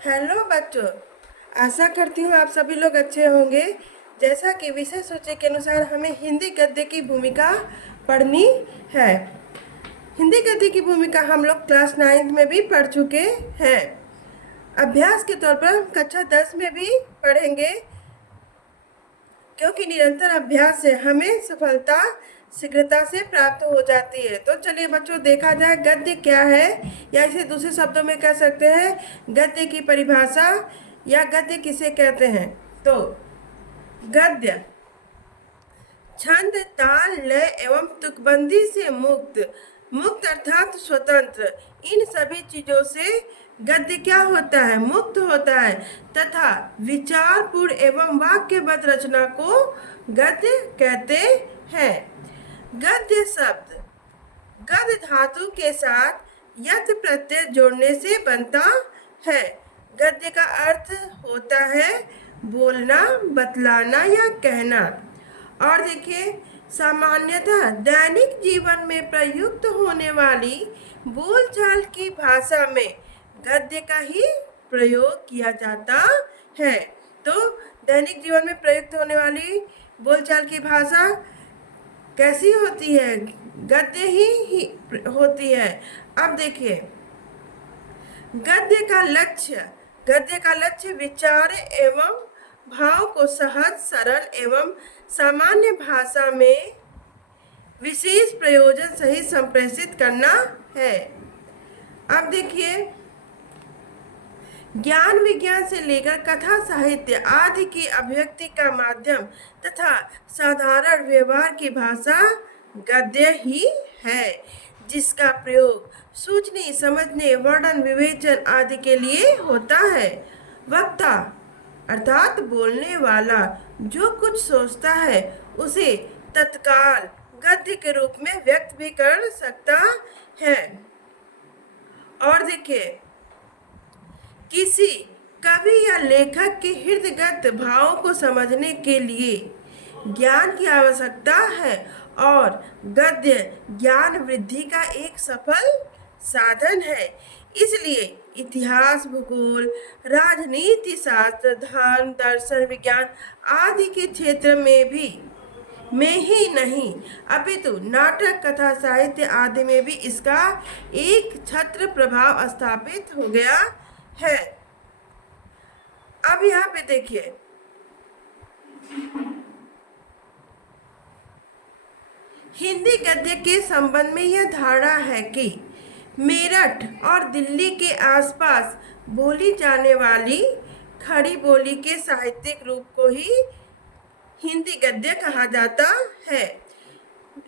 Hello बच्चों। आशा करती हूँ आप सभी लोग अच्छे होंगे। जैसा कि विषय सूची के अनुसार हमें हिंदी गद्य की भूमिका पढ़नी है। हिंदी गद्य की भूमिका हम लोग क्लास 9 में भी पढ़ चुके हैं। अभ्यास के तौर पर कक्षा 10 में भी पढ़ेंगे, क्योंकि निरंतर अभ्यास से हमें सफलता शीघ्रता से प्राप्त हो जाती है। तो चलिए बच्चों, देखा जाए गद्य क्या है, या इसे दूसरे शब्दों में कह सकते हैं गद्य की परिभाषा या गद्य किसे कहते हैं। तो गद्य छंद, ताल, लय एवं तुकबंदी से मुक्त अर्थात स्वतंत्र, इन सभी चीजों से गद्य क्या होता है, मुक्त होता है, तथा विचारपूर्ण एवं वाक्यबद्ध रचना को गद्य कहते हैं। गद्य शब्द गद्य धातु के साथ यत् प्रत्यय जोड़ने से बनता है। गद्य का अर्थ होता है बोलना, बतलाना या कहना। और देखिए, सामान्यतः दैनिक जीवन में प्रयुक्त होने वाली बोलचाल की भाषा में गद्य का ही प्रयोग किया जाता है। तो दैनिक जीवन में प्रयुक्त होने वाली बोलचाल की भाषा कैसी होती है, गद्य ही होती है। अब देखिए, गद्य का लक्ष्य विचार एवं भाव को सहज, सरल एवं सामान्य भाषा में विशेष प्रयोजन सहित संप्रेषित करना है। अब देखिए, ज्ञान विज्ञान से लेकर कथा साहित्य आदि की अभिव्यक्ति का माध्यम तथा साधारण व्यवहार की भाषा गद्य ही है, जिसका प्रयोग सोचने, समझने, वर्णन, विवेचन आदि के लिए होता है। वक्ता अर्थात बोलने वाला जो कुछ सोचता है उसे तत्काल गद्य के रूप में व्यक्त भी कर सकता है। और देखिए, किसी कवि या लेखक के हृदयगत भावों को समझने के लिए ज्ञान की आवश्यकता है, और गद्य ज्ञान वृद्धि का एक सफल साधन है। इसलिए इतिहास, भूगोल, राजनीति शास्त्र, धर्म, दर्शन, विज्ञान आदि के क्षेत्र में ही नहीं, अपितु नाटक, कथा, साहित्य आदि में भी इसका एक छत्र प्रभाव स्थापित हो गया है। अब यहाँ पे देखिए, हिंदी गद्य के संबंध में यह धारणा है कि मेरठ और दिल्ली के आसपास बोली जाने वाली खड़ी बोली के साहित्यिक रूप को ही हिंदी गद्य कहा जाता है।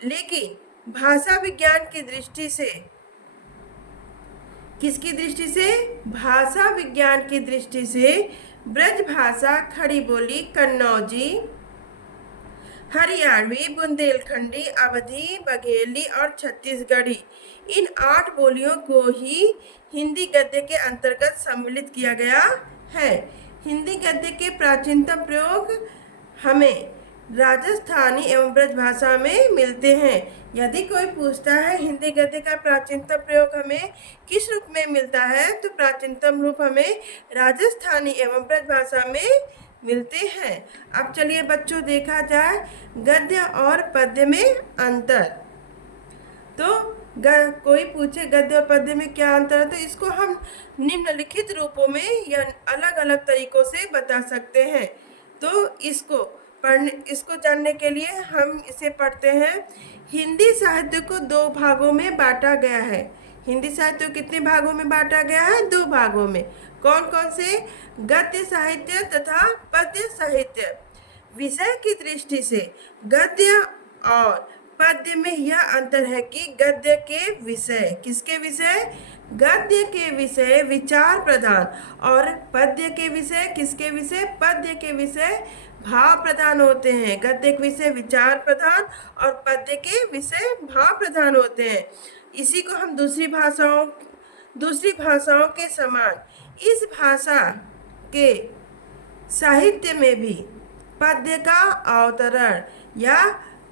लेकिन भाषा विज्ञान की दृष्टि से, किसकी दृष्टि से, भाषा विज्ञान की दृष्टि से ब्रज भाषा, खड़ी बोली, कन्नौजी, हरियाणवी, बुंदेलखंडी, अवधी, बघेली और छत्तीसगढ़ी, इन 8 बोलियों को ही हिंदी गद्य के अंतर्गत सम्मिलित किया गया है। हिंदी गद्य के प्राचीनतम प्रयोग हमें राजस्थानी एवं ब्रज भाषा में मिलते हैं। यदि कोई पूछता है हिंदी गद्य का प्राचीनतम प्रयोग हमें किस रूप में मिलता है, तो प्राचीनतम रूप हमें राजस्थानी एवं ब्रज भाषा में मिलते हैं। अब चलिए बच्चों, देखा जाए गद्य और पद्य में अंतर। तो कोई पूछे गद्य और पद्य में क्या अंतर है, तो इसको हम निम्नलिखित रूपों में या अलग अलग तरीकों से बता सकते हैं। तो इसको जानने के लिए हम इसे पढ़ते हैं। हिंदी साहित्य को 2 भागों में बांटा गया है। हिंदी साहित्य को कितने भागों में बांटा गया है? 2 भागों में। कौन कौन से? गद्य साहित्य तथा पद्य साहित्य। विषय की दृष्टि से गद्य और पद्य में यह अंतर है कि गद्य के विषय, किसके विषय? गद्य के विषय विचार प्रधान, और पद्य के विषय किसके विषय? पद्य के विषय भाव प्रधान होते हैं। गद्य के विषय विचार प्रधान और पद्य के विषय भाव प्रधान होते हैं। इसी को हम दूसरी भाषाओं के समान इस भाषा के साहित्य में भी पद्य का अवतरण या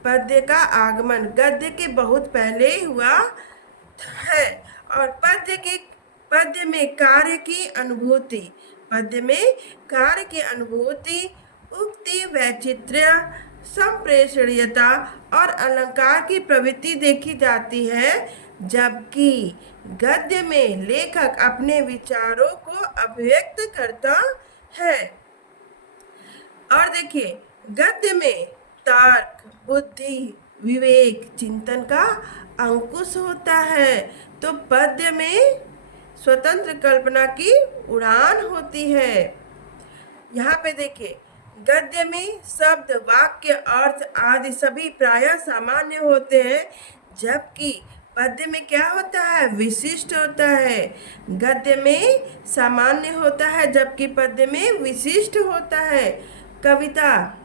पद्य का आगमन गद्य के बहुत पहले हुआ है, और पद्य के पद्य में कार्य की अनुभूति, पद्य में कार्य की अनुभूति, उक्ति, वैचित्र्य, संप्रेषणीयता और अलंकार की प्रवृत्ति देखी जाती है, जबकि गद्य में लेखक अपने विचारों को अभिव्यक्त करता है। और देखिए, गद्य में तर्क, बुद्धि, विवेक, चिंतन का अंकुश होता है, तो पद्य में स्वतंत्र कल्पना की उड़ान होती है। यहाँ पे देखिए, गद्य में शब्द, वाक्य, अर्थ आदि सभी प्रायः सामान्य होते हैं, जबकि पद्य में क्या होता है, विशिष्ट होता है। गद्य में सामान्य होता है जबकि पद्य में विशिष्ट होता है। कविता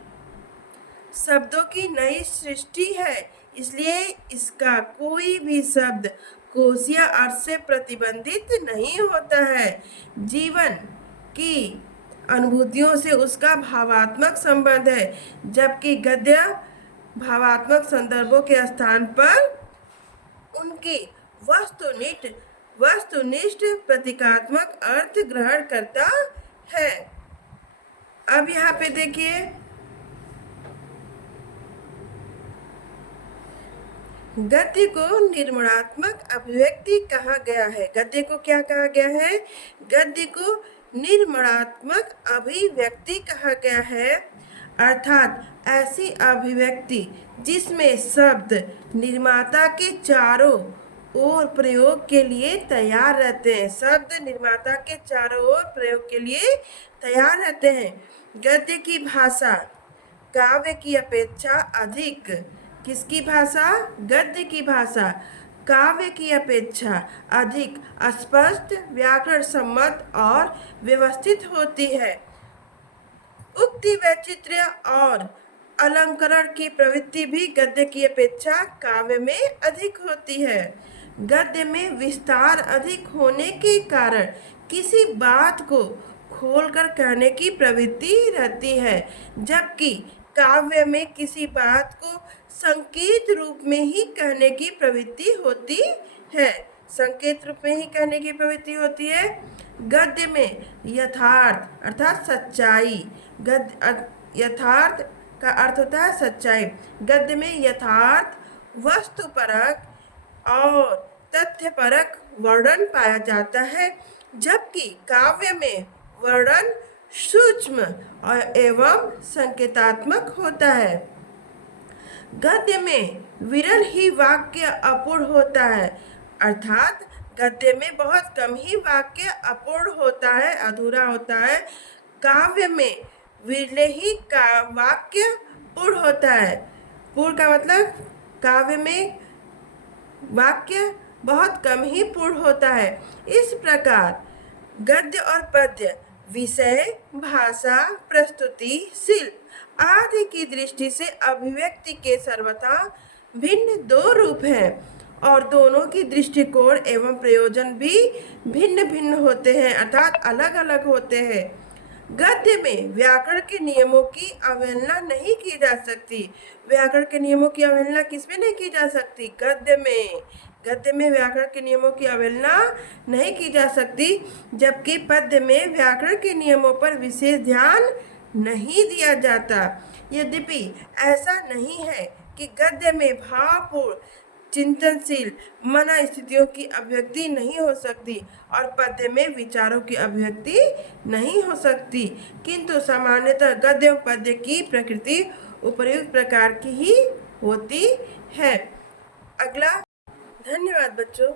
शब्दों की नई सृष्टि है, इसलिए इसका कोई भी शब्द कोशीय अर्थ से प्रतिबंधित नहीं होता है। जीवन की अनुभूतियों से उसका भावात्मक संबंध है, जबकि गद्य भावात्मक संदर्भों के स्थान पर उनकी वस्तुनिष्ठ प्रतीकात्मक अर्थ ग्रहण करता है। अब यहाँ पे देखिए, गद्य को निर्माणात्मक अभिव्यक्ति कहा गया है। गद्य को क्या कहा गया है? गद्य को निर्माणात्मक अभिव्यक्ति कहा गया है, अर्थात ऐसी अभिव्यक्ति जिसमें शब्द निर्माता के चारों ओर प्रयोग के लिए तैयार रहते हैं। शब्द निर्माता के चारों ओर प्रयोग के लिए तैयार रहते हैं। गद्य की भाषा काव्य की अपेक्षा अधिक, किसकी भाषा? गद्य की भाषा काव्य की अपेक्षा अधिक स्पष्ट, व्याकरण सम्मत और व्यवस्थित होती है। उक्ति, वैचित्र्य और अलंकरण की प्रवृत्ति भी गद्य की अपेक्षा काव्य में अधिक होती है। गद्य में विस्तार अधिक होने के कारण किसी बात को खोलकर कहने की प्रवृत्ति रहती है, जबकि काव्य में किसी बात को संकेत रूप में ही कहने की प्रवृत्ति होती है। संकेत रूप में ही कहने की प्रवृत्ति होती है। गद्य में यथार्थ अर्थात सच्चाई, यथार्थ का अर्थ होता है सच्चाई। गद्य में यथार्थ, वस्तुपरक और तथ्यपरक वर्णन पाया जाता है, जबकि काव्य में वर्णन सूक्ष्म एवं संकेतात्मक होता है। गद्य में विरल ही वाक्य अपूर्ण होता है, अर्थात गद्य में बहुत कम ही वाक्य अपूर्ण होता है, अधूरा होता है। काव्य में विरले ही का वाक्य पूर्ण होता है। पूर्ण का मतलब काव्य में वाक्य बहुत कम ही पूर्ण होता है। इस प्रकार गद्य और पद्य विषय, भाषा, प्रस्तुति, शिल्प आदि की दृष्टि से अभिव्यक्ति के सर्वथा भिन्न दो रूप हैं और दोनों की दृष्टिकोण एवं प्रयोजन भी भिन्न भिन्न होते हैं, अर्थात अलग अलग होते हैं। गद्य में व्याकरण के नियमों की अवहेलना नहीं की जा सकती। व्याकरण के नियमों की अवहेलना किसमें नहीं की जा सकती? गद्य में। गद्य में व्याकरण के नियमों की अवहेलना नहीं की जा सकती, जबकि पद्य में व्याकरण के नियमों पर विशेष ध्यान नहीं दिया जाता। यद्यपि ऐसा नहीं है कि गद्य में भावपूर्ण, चिंतनशील मना स्थितियों की अभिव्यक्ति नहीं हो सकती और पद्य में विचारों की अभिव्यक्ति नहीं हो सकती, किंतु सामान्यतः गद्य और पद्य की प्रकृति उपर्युक्त प्रकार की ही होती है। अगला, धन्यवाद बच्चों।